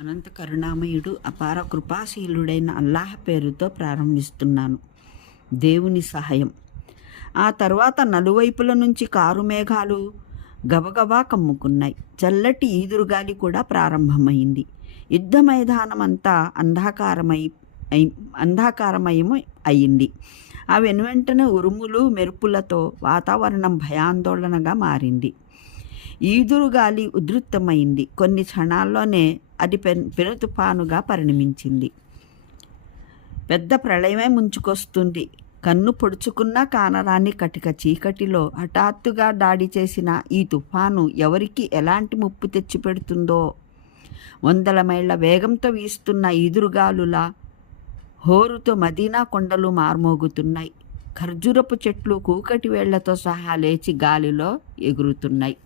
అనంత కరుణామయుడు అపార కృపాశీలుడైన అల్లాహ్ పేరుతో ప్రారంభిస్తున్నాను. దేవుని సహాయం. ఆ తర్వాత నలువైపుల నుంచి కారు మేఘాలు గబగబా కమ్ముకున్నాయి. చల్లటి ఈదురుగాలి కూడా ప్రారంభమైంది. యుద్ధ మైదానమంతా అంధాకారమై అంధకారమై అంధాకారమయం అయింది. ఆ వెనువెంటనే ఉరుములు మెరుపులతో వాతావరణం భయాందోళనగా మారింది. ఈదురుగాలి ఉధృతమైంది. కొన్ని క్షణాల్లోనే అది పెన్ పెను తుఫానుగా పరిణమించింది. పెద్ద ప్రళయమే ముంచుకొస్తుంది. కన్ను పొడుచుకున్నా కానరాని కటిక చీకటిలో హఠాత్తుగా దాడి చేసిన ఈ తుఫాను ఎవరికి ఎలాంటి ముప్పు తెచ్చిపెడుతుందో? వందల మైళ్ళ వేగంతో వీస్తున్న ఈదురుగాలుల హోరుతో మదీనా కొండలు మార్మోగుతున్నాయి. ఖర్జూరపు చెట్లు కూకటి వేళ్ళతో సహా లేచి గాలిలో ఎగురుతున్నాయి.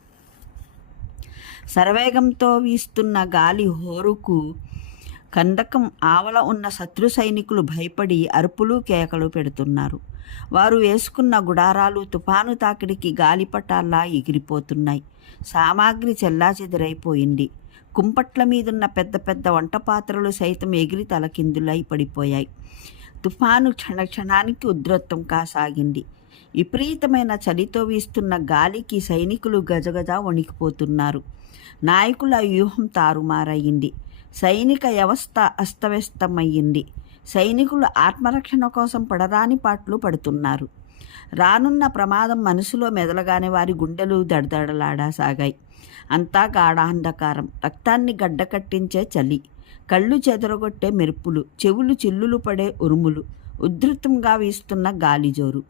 శరవేగంతో వీస్తున్న గాలి హోరుకు కందకం ఆవల ఉన్న శత్రు సైనికులు భయపడి అరుపులు కేకలు పెడుతున్నారు. వారు వేసుకున్న గుడారాలు తుఫాను తాకిడికి గాలిపటాల్లా ఎగిరిపోతున్నాయి. సామాగ్రి చెల్లాచెదిరైపోయింది. కుంపట్ల మీదున్న పెద్ద పెద్ద వంట పాత్రలు సైతం ఎగిరి తలకిందులై పడిపోయాయి. తుఫాను క్షణ క్షణానికి కాసాగింది. విపరీతమైన చలితో వీస్తున్న గాలికి సైనికులు గజగజ వణికిపోతున్నారు. నాయకుల వ్యూహం తారుమారయ్యింది. సైనిక వ్యవస్థ అస్తవ్యస్తమయ్యింది. సైనికులు ఆత్మరక్షణ కోసం పడరాని పాట్లు పడుతున్నారు. రానున్న ప్రమాదం మనసులో మెదలగానే వారి గుండెలు దడదడలాడసాగాయి. అంతా గాఢాంధకారం. రక్తాన్ని గడ్డకట్టించే చలి. కళ్ళు చెదరగొట్టే మెరుపులు. చెవులు చిల్లులు పడే ఉరుములు. ఉధృతంగా వీస్తున్న గాలిజోరు.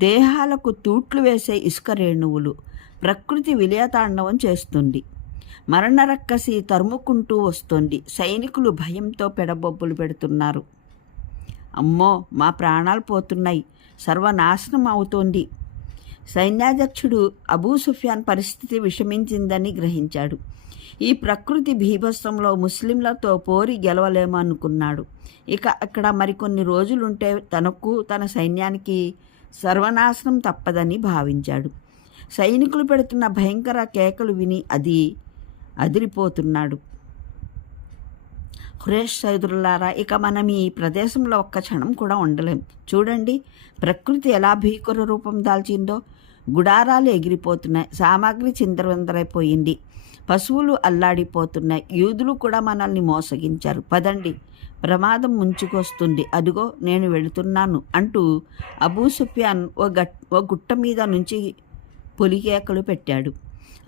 దేహాలకు తూట్లు వేసే ఇసుక రేణువులు. ప్రకృతి విలయతాండవం చేస్తుంది. మరణరక్కసి తరుముకుంటూ వస్తుంది. సైనికులు భయంతో పెడబొబ్బులు పెడుతున్నారు. అమ్మో మా ప్రాణాలు పోతున్నాయి. సర్వనాశనం అవుతోంది. సైన్యాధ్యక్షుడు అబూ సుఫియాన్ పరిస్థితి విషమించిందని గ్రహించాడు. ఈ ప్రకృతి భీభత్సంలో ముస్లింలతో పోరి గెలవలేమనుకున్నాడు. ఇక అక్కడ మరికొన్ని రోజులుంటే తనకు తన సైన్యానికి సర్వనాశనం తప్పదని భావించాడు. సైనికులు పెడుతున్న భయంకర కేకలు విని అది అదిరిపోతున్నాడు. హురేష్ సైదులారా ఇక మనం ఈ ప్రదేశంలో ఒక్క క్షణం కూడా ఉండలేం. చూడండి ప్రకృతి ఎలా భీకర రూపం దాల్చిందో. గుడారాలు ఎగిరిపోతున్నాయి సామాగ్రి చిందరవందరైపోయింది పశువులు అల్లాడిపోతున్నాయి యూదులు కూడా మనల్ని మోసగించారు. పదండి ప్రమాదం ముంచుకొస్తుంది. అదిగో నేను వెళుతున్నాను అంటూ అబూ సుఫియాన్ ఓ గట్ ఓ గుట్ట మీద నుంచి పొలికేకలు పెట్టాడు.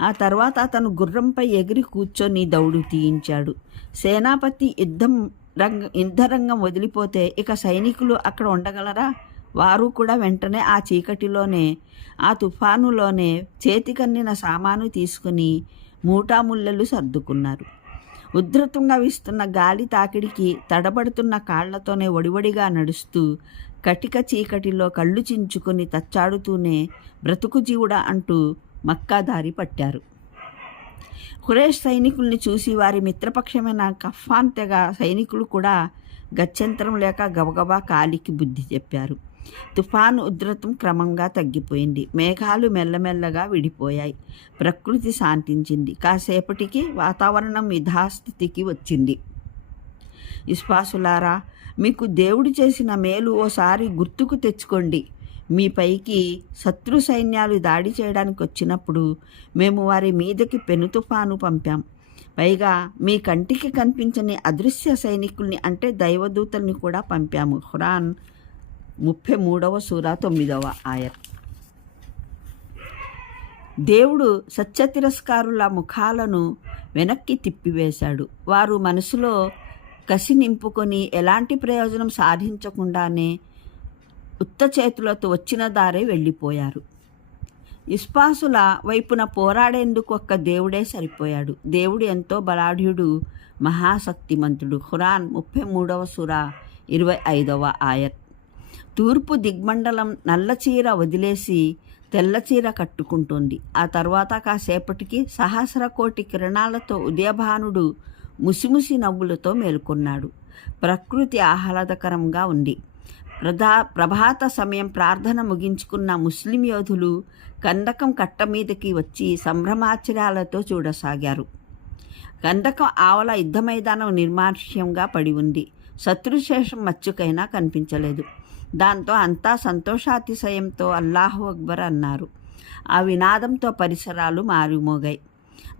ఆ తర్వాత అతను గుర్రంపై ఎగిరి కూర్చొని దౌడు తీయించాడు. సేనాపతి యుద్ధం రంగ యుద్ధరంగం వదిలిపోతే ఇక సైనికులు అక్కడ ఉండగలరా? వారు కూడా వెంటనే ఆ చీకటిలోనే ఆ తుఫానులోనే చేతికన్నిన సామాను తీసుకుని మూటాముళ్ళలు సర్దుకున్నారు. ఉధృతంగా వీస్తున్న గాలి తాకిడికి తడబడుతున్న కాళ్ళతోనే ఒడివడిగా నడుస్తూ కటిక చీకటిలో కళ్ళు చించుకొని తచ్చాడుతూనే బ్రతుకు జీవుడా అంటూ మక్కాదారి పట్టారు. ఖురేష్ సైనికుల్ని చూసి వారి మిత్రపక్షమైన కఫాన్ తెగ సైనికులు కూడా గత్యంతరం లేక గబగబా కాలికి బుద్ధి చెప్పారు. తుఫాను ఉధృతం క్రమంగా తగ్గిపోయింది. మేఘాలు మెల్లమెల్లగా విడిపోయాయి. ప్రకృతి శాంతించింది. కాసేపటికి వాతావరణం యథాస్థితికి వచ్చింది. విశ్వాసులారా మీకు దేవుడు చేసిన మేలు ఓసారి గుర్తుకు తెచ్చుకోండి. మీ పైకి శత్రు సైన్యాలు దాడి చేయడానికి వచ్చినప్పుడు మేము వారి మీదకి పెనుతుఫాను పంపాం. పైగా మీ కంటికి కనిపించని అదృశ్య సైనికుల్ని అంటే దైవదూతల్ని కూడా పంపాము. ఖురాన్ ముప్పై మూడవ సూర తొమ్మిదవ ఆయత్. దేవుడు సత్య తిరస్కారుల ముఖాలను వెనక్కి తిప్పివేశాడు. వారు మనసులో కసి నింపుకొని ఎలాంటి ప్రయోజనం సాధించకుండానే ఉత్త చేతులతో వచ్చిన దారే వెళ్ళిపోయారు. ఇస్పాసుల వైపున పోరాడేందుకు ఒక్క దేవుడే సరిపోయాడు. దేవుడు ఎంతో బలాఢ్యుడు మహాశక్తిమంతుడు. ఖురాన్ ముప్పై మూడవ సుర ఇరవై ఐదవ ఆయత్. తూర్పు దిగ్మండలం నల్ల చీర వదిలేసి తెల్ల చీర కట్టుకుంటుంది. ఆ తర్వాత కాసేపటికి సహస్ర కోటి కిరణాలతో ఉదయభానుడు ముసిముసి నవ్వులతో మేల్కొన్నాడు. ప్రకృతి ఆహ్లాదకరంగా ఉంది. ప్రధా ప్రభాత సమయం ప్రార్థన ముగించుకున్న ముస్లిం యోధులు కందకం కట్ట మీదకి వచ్చి సంభ్రమాచర్యాలతో చూడసాగారు. కందకం ఆవల యుద్ధ మైదానం నిర్మానుష్యంగా పడి ఉంది. శత్రుశేషం మచ్చుకైనా కనిపించలేదు. దాంతో అంతా సంతోషాతిశయంతో అల్లాహు అక్బర్ అన్నారు. ఆ వినాదంతో పరిసరాలు మారుమోగాయి.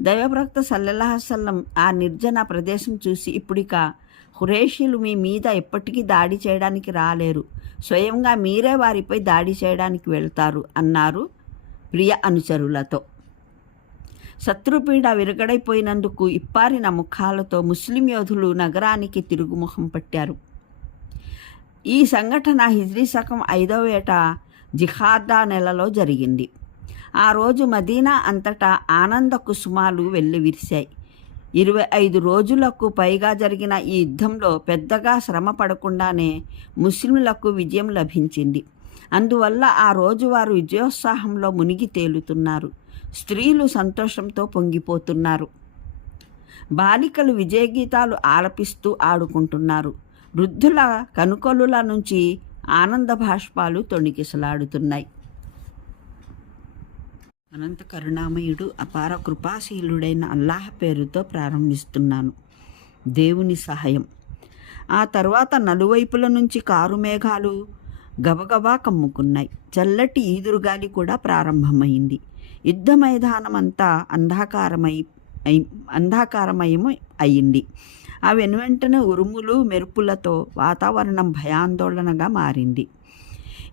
దైవప్రవక్త సల్లల్లాహసల్లం ఆ నిర్జన ప్రదేశం చూసి ఇప్పుడిక హురేషీలు మీ మీద ఎప్పటికీ దాడి చేయడానికి రాలేరు. స్వయంగా మీరే వారిపై దాడి చేయడానికి వెళ్తారు అన్నారు ప్రియ అనుచరులతో. శత్రుపీడ విరగడైపోయినందుకు ఇప్పారిన ముఖాలతో ముస్లిం యోధులు నగరానికి తిరుగుముఖం పట్టారు. ఈ సంఘటన హిజ్రీ శకం ఐదవ ఏట జిహాదా నెలలో జరిగింది. ఆ రోజు మదీనా అంతటా ఆనంద కుసుమాలు వెల్లివిరిశాయి ఇరవై ఐదు రోజులకు పైగా జరిగిన ఈ యుద్ధంలో పెద్దగా శ్రమ పడకుండానే ముస్లింలకు విజయం లభించింది. అందువల్ల ఆ రోజు వారు విజయోత్సాహంలో మునిగి తేలుతున్నారు. స్త్రీలు సంతోషంతో పొంగిపోతున్నారు. బాలికలు విజయగీతాలు ఆలపిస్తూ ఆడుకుంటున్నారు. వృద్ధుల కనుకొలుల నుంచి ఆనంద భాష్పాలు తొణికిసలాడుతున్నాయి. అనంత కరుణామయుడు అపార కృపాశీలుడైన అల్లాహ్ పేరుతో ప్రారంభిస్తున్నాను. దేవుని సహాయం. ఆ తర్వాత నలువైపుల నుంచి కారు మేఘాలు గబగబా కమ్ముకున్నాయి. చల్లటి ఈదురుగాలి కూడా ప్రారంభమైంది. యుద్ధ మైదానం అంతా అంధాకారమై అయి- అంధాకారమయం అయింది. ఆ వెనువెంటనే ఉరుములు మెరుపులతో వాతావరణం భయాందోళనగా మారింది.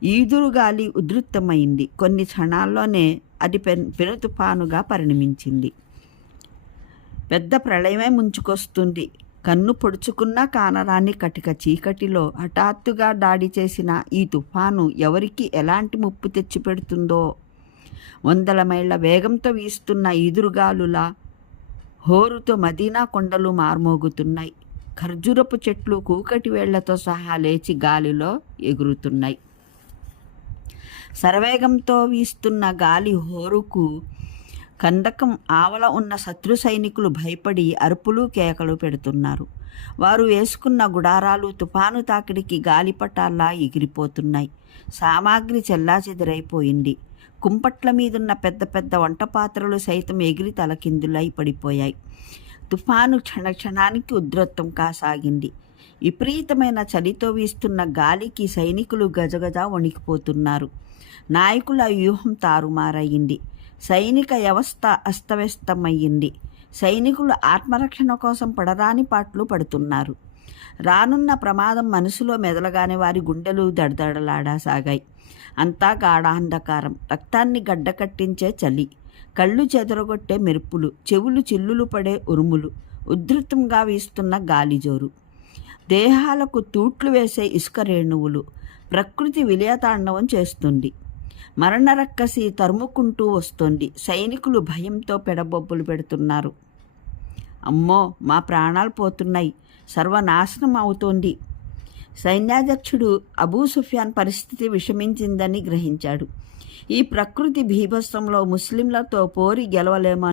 ఈదురుగాలి ఉధృతమైంది. కొన్ని క్షణాల్లోనే అది పెన్ పెను తుఫానుగా పరిణమించింది. పెద్ద ప్రళయమే ముంచుకొస్తుంది. కన్ను పొడుచుకున్నా కానరాని కటిక చీకటిలో హఠాత్తుగా దాడి చేసిన ఈ తుఫాను ఎవరికి ఎలాంటి ముప్పు తెచ్చిపెడుతుందో? వందల మైళ్ళ వేగంతో వీస్తున్న ఈదురుగాలుల హోరుతో మదీనా కొండలు మార్మోగుతున్నాయి. ఖర్జూరపు చెట్లు కూకటి వేళ్ళతో సహా లేచి గాలిలో ఎగురుతున్నాయి. శరవేగంతో వీస్తున్న గాలి హోరుకు కందకం ఆవల ఉన్న శత్రు సైనికులు భయపడి అరుపులు కేకలు పెడుతున్నారు. వారు వేసుకున్న గుడారాలు తుఫాను తాకిడికి గాలిపటాల్లా ఎగిరిపోతున్నాయి. సామాగ్రి చెల్లాచెదిరైపోయింది. కుంపట్ల మీదున్న పెద్ద పెద్ద వంట పాత్రలు సైతం ఎగిరి తలకిందులై పడిపోయాయి. తుఫాను క్షణ క్షణానికి కాసాగింది. విపరీతమైన చలితో వీస్తున్న గాలికి సైనికులు గజగజ వణికిపోతున్నారు. నాయకుల వ్యూహం తారుమారయ్యింది సైనిక వ్యవస్థ అస్తవ్యస్తమయ్యింది సైనికులు ఆత్మరక్షణ కోసం పడరాని పాట్లు పడుతున్నారు. రానున్న ప్రమాదం మనసులో మెదలగానే వారి గుండెలు దడదడలాడసాగాయి. అంతా గాఢాంధకారం. రక్తాన్ని గడ్డకట్టించే చలి. కళ్ళు చెదరగొట్టే మెరుపులు. చెవులు చిల్లులు పడే ఉరుములు. ఉధృతంగా వీస్తున్న గాలిజోరు. దేహాలకు తూట్లు వేసే ఇసుక రేణువులు. ప్రకృతి విలయతాండవం చేస్తుంది. మరణరక్కసి తరుముకుంటూ వస్తోంది. సైనికులు భయంతో పెడబొబ్బులు పెడుతున్నారు. అమ్మో మా ప్రాణాలు పోతున్నాయి. సర్వనాశనం అవుతోంది. సైన్యాధ్యక్షుడు అబూ సుఫియాన్ పరిస్థితి విషమించిందని గ్రహించాడు. ఈ ప్రకృతి భీభత్సంలో ముస్లింలతో పోరి గెలవలేమో